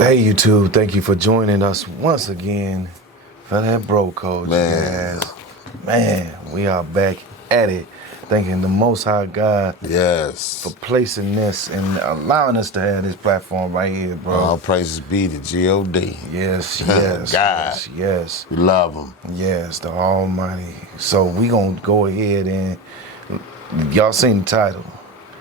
Hey YouTube, thank you for joining us once again for that bro code. Man. Yes. Man, we are back at it. Thanking the Most High God for Yes. placing this and allowing us to have this platform right here, bro. All praises be to G.O.D. Yes, yes, God. yes, yes. We love him. Yes, the Almighty. So we gonna go ahead and y'all seen the title.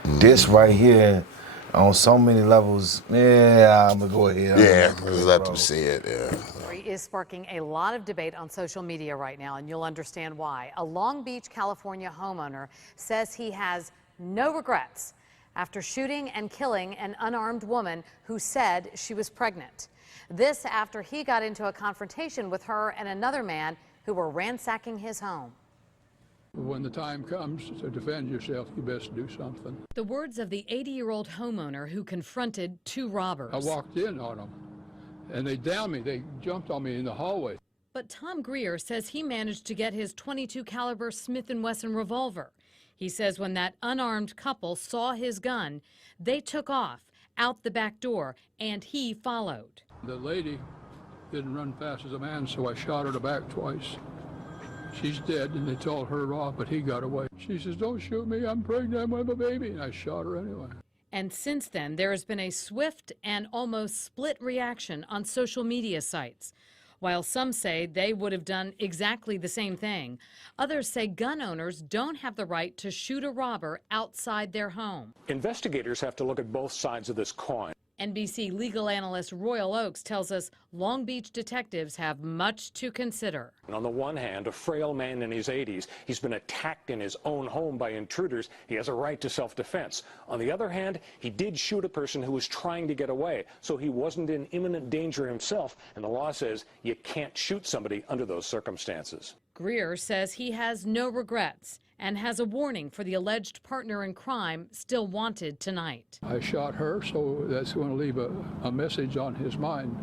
This right here, on so many levels, I'm gonna go ahead. Yeah, just let them see it. Yeah. Is sparking a lot of debate on social media right now, and you'll understand why. A Long Beach, California homeowner says he has no regrets after shooting and killing an unarmed woman who said she was pregnant. This after he got into a confrontation with her and another man who were ransacking his home. When the time comes to defend yourself, you best do something. The words of the 80-year-old homeowner who confronted two robbers. I walked in on them, and they downed me. They jumped on me in the hallway. But Tom Greer says he managed to get his .22 caliber Smith & Wesson revolver. He says when that unarmed couple saw his gun, they took off out the back door, and he followed. The lady didn't run fast as a man, so I shot her in the back twice. She's dead, and they told her off, but he got away. She says, "Don't shoot me, I'm pregnant, I have a baby," and I shot her anyway. And since then, there has been a swift and almost split reaction on social media sites. While some say they would have done exactly the same thing, others say gun owners don't have the right to shoot a robber outside their home. Investigators have to look at both sides of this coin. NBC legal analyst Royal Oakes tells us Long Beach detectives have much to consider. And on the one hand, a frail man in his 80s, he's been attacked in his own home by intruders. He has a right to self-defense. On the other hand, he did shoot a person who was trying to get away, so he wasn't in imminent danger himself, and the law says you can't shoot somebody under those circumstances. Greer says he has no regrets and has a warning for the alleged partner in crime still wanted tonight. I shot her, so that's going to leave a message on his mind.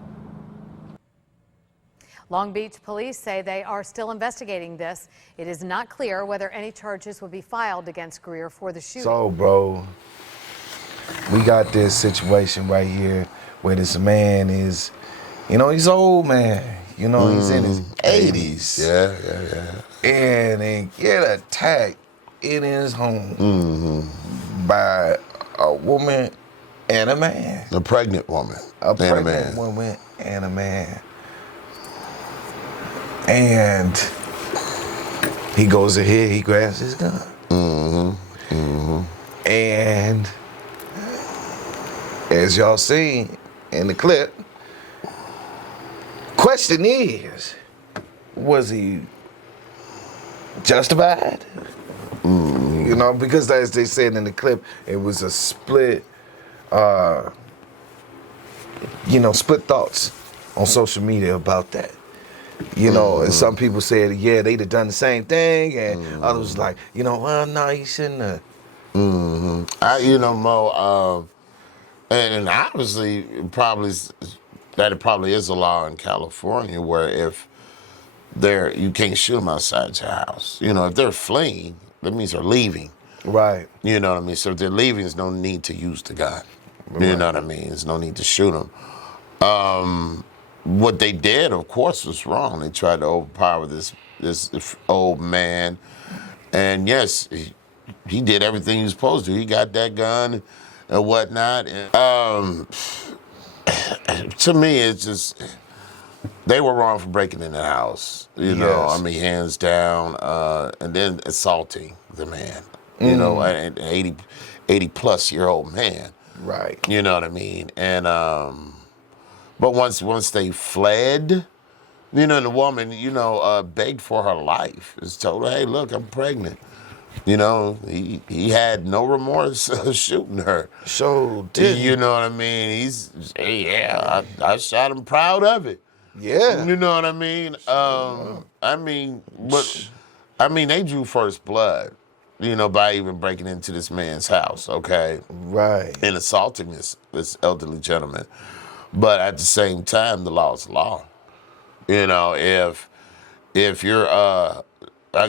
Long Beach police say they are still investigating this. It is not clear whether any charges will be filed against Greer for the shooting. So, bro, we got this situation right here where this man is, he's an old man. He's in his 80s. Yeah. And they get attacked in his home by a woman and a man. A pregnant woman. A and pregnant a man. woman and a man. And he goes ahead, he grabs his gun. And as y'all see in the clip, question is, was he justified? Because as they said in the clip, it was a split thoughts on social media about that. And some people said, yeah, they'd have done the same thing, and others like, well, no, you shouldn't have. Mo, and obviously, it probably is a law in California where if you can't shoot them outside your house. If they're fleeing, that means they're leaving. Right. You know what I mean? So if they're leaving, there's no need to use the gun. Right. You know what I mean? There's no need to shoot them. What they did, of course, was wrong. They tried to overpower this old man. And yes, he did everything he was supposed to. He got that gun and whatnot. And, to me, it's just, they were wrong for breaking in the house. Hands down. And then assaulting the man. An 80-plus-year-old man. Right. You know what I mean? And but once they fled, the woman, begged for her life. Just told her, hey, look, I'm pregnant. He had no remorse shooting her. So did you know what I mean? I shot him, proud of it. Yeah. You know what I mean? They drew first blood. By even breaking into this man's house, okay? Right. And assaulting this elderly gentleman. But at the same time, the law is the law. If you're, I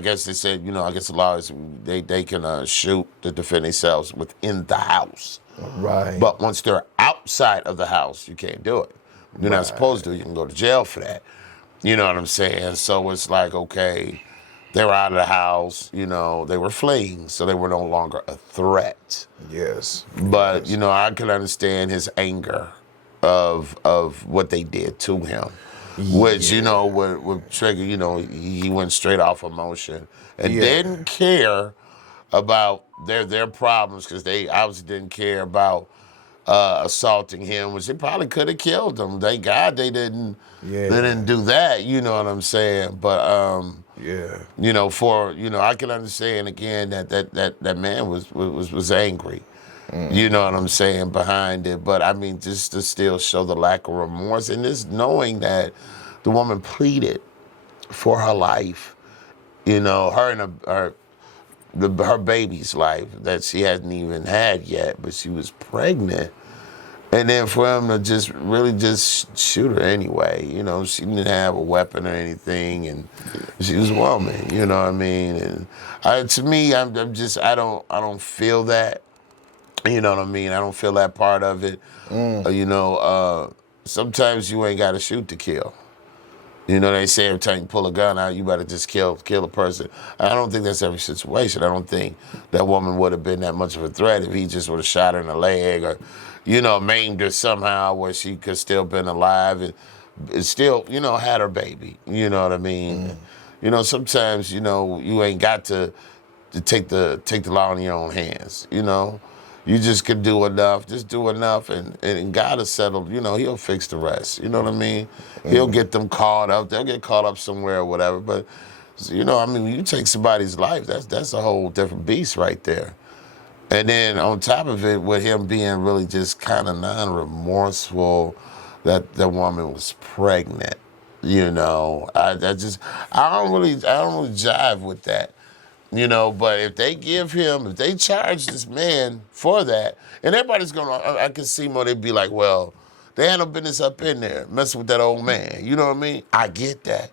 guess they said, I guess the law is they can shoot to defend themselves within the house. Right. But once they're outside of the house, you can't do it. You're not supposed to. You can go to jail for that. You know what I'm saying? So it's like, okay, they were out of the house. You know, they were fleeing, so they were no longer a threat. Yes. But yes. you know, I can understand his anger of what they did to him, which you know would trigger. You know, he went straight off emotion and didn't care about their problems because they obviously didn't care about assaulting him, which they probably could have killed him. Thank God they didn't. Yeah. They didn't do that. You know what I'm saying? But Yeah. you know, I can understand again that man was angry. You know what I'm saying, behind it. But I mean, just to still show the lack of remorse and just knowing that the woman pleaded for her life, you know, her and her baby's life that she hadn't even had yet, but she was pregnant. And then for him to just really just shoot her anyway, you know, she didn't have a weapon or anything, and she was a woman, you know what I mean? And to me, I don't feel that. You know what I mean? I don't feel that part of it. You know, sometimes you ain't got to shoot to kill. You know, they say every time you pull a gun out, you better just kill a person. I don't think that's every situation. I don't think that woman would have been that much of a threat if he just would have shot her in the leg or, you know, maimed her somehow where she could still been alive and still, you know, had her baby. You know what I mean? You know, sometimes, you know, you ain't got to take the law in your own hands, you know? You just could do enough, just do enough, and God will settle, you know, he'll fix the rest, you know what I mean? He'll get them caught up, they'll get caught up somewhere or whatever, but, you know, I mean, when you take somebody's life, that's a whole different beast right there. And then on top of it, with him being really just kind of non-remorseful that the woman was pregnant, you know, I don't really jive with that. You know, but if they charge this man for that, and everybody's I can see more, they'd be like, well, they had no business up in there messing with that old man. You know what I mean? I get that.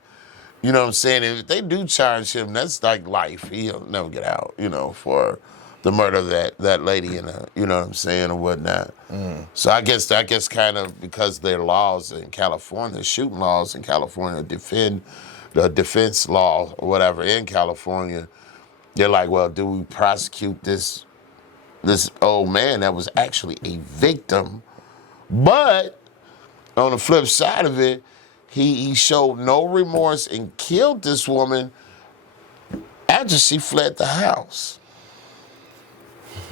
You know what I'm saying? If they do charge him, that's like life. He'll never get out, you know, for the murder of that lady and you know what I'm saying, or whatnot. So I guess kind of because their laws in California, shooting laws in California, the defense law or whatever in California, they're like, well, do we prosecute this old man that was actually a victim? But on the flip side of it, he showed no remorse and killed this woman after she fled the house.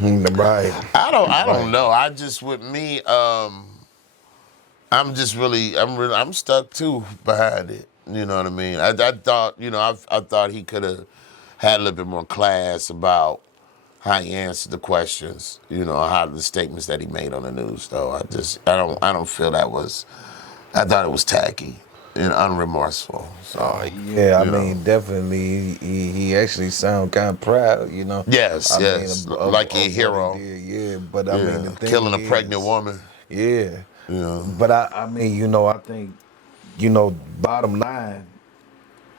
Right. I don't know. I just, with me, I'm stuck too behind it. You know what I mean? I thought, you know, I thought he could have had a little bit more class about how he answered the questions, you know, how the statements that he made on the news, though. I don't feel that was, I thought it was tacky and unremorseful. So, Yeah, I mean, definitely, he actually sound kind of proud, you know. Yes, I yes, mean, like a what hero. he did, yeah, but I mean, the thing Killing a is, pregnant woman. Yeah. Yeah. But I mean, you know, I think, you know, bottom line,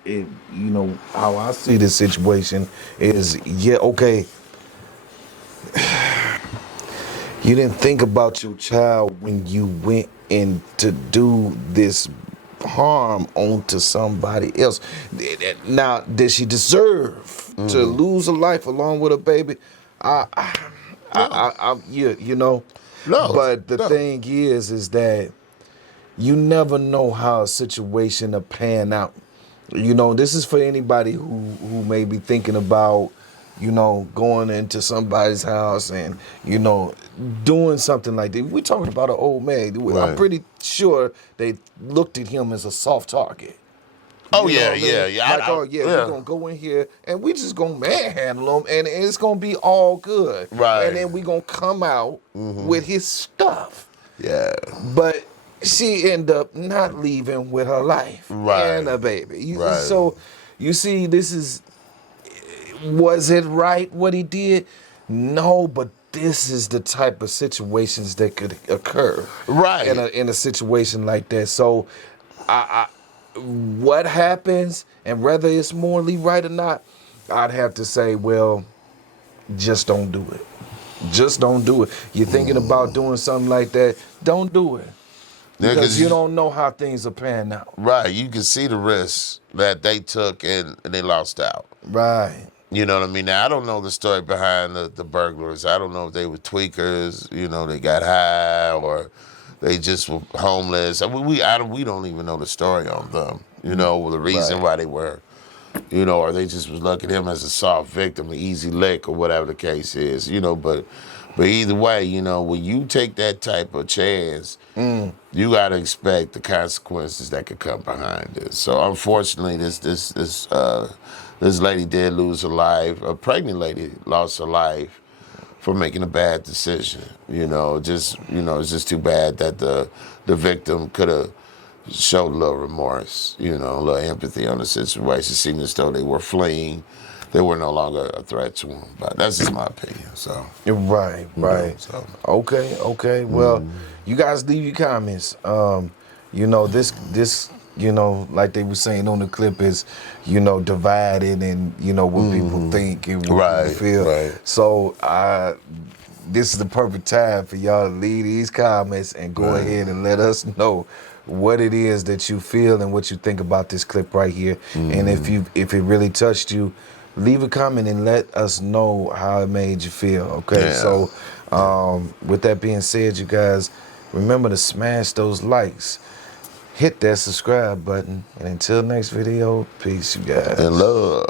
you know, how I see the situation is, yeah, okay, you didn't think about your child when you went in to do this harm onto somebody else. Now, did she deserve to lose a life along with a baby? Yeah, you know. No. But the thing is that you never know how a situation will pan out. You know, this is for anybody who may be thinking about, you know, going into somebody's house and, you know, doing something like that. We're talking about an old man. Right. I'm pretty sure they looked at him as a soft target. Oh, You know yeah, what I mean? yeah. Like, we're going to go in here and we just going to manhandle him and it's going to be all good. Right. And then we're going to come out with his stuff. Yeah. But she ended up not leaving with her life and a baby. So, you see, was it right what he did? No, but this is the type of situations that could occur. Right. In a situation like that. So, what happens, and whether it's morally right or not, I'd have to say, well, just don't do it. Just don't do it. You're thinking about doing something like that, don't do it. Yeah, because you don't know how things are panning out. Right, you can see the risks that they took and they lost out. Right. You know what I mean? Now, I don't know the story behind the burglars. I don't know if they were tweakers, you know, they got high, or they just were homeless. I mean, we don't even know the story on them, you know, the reason why they were, you know, or they just was looking at him as a soft victim, an easy lick, or whatever the case is, you know, but either way, you know, when you take that type of chance, you got to expect the consequences that could come behind it. So unfortunately, this lady did lose her life. A pregnant lady lost her life for making a bad decision. You know, it's just too bad that the victim could have showed a little remorse, you know, a little empathy on the situation, seeing as though they were fleeing. They were no longer a threat to him. But that's just my opinion. So Right. so. Okay. Well, you guys leave your comments. You know, this, you know, like they were saying on the clip, is, you know, divided, and, you know, what people think and what people feel. Right. So this is the perfect time for y'all to leave these comments and go ahead and let us know what it is that you feel and what you think about this clip right here. And if it really touched you, leave a comment and let us know how it made you feel. Okay. Yeah. So with that being said, you guys, remember to smash those likes, hit that subscribe button, and until next video, peace, you guys. And love.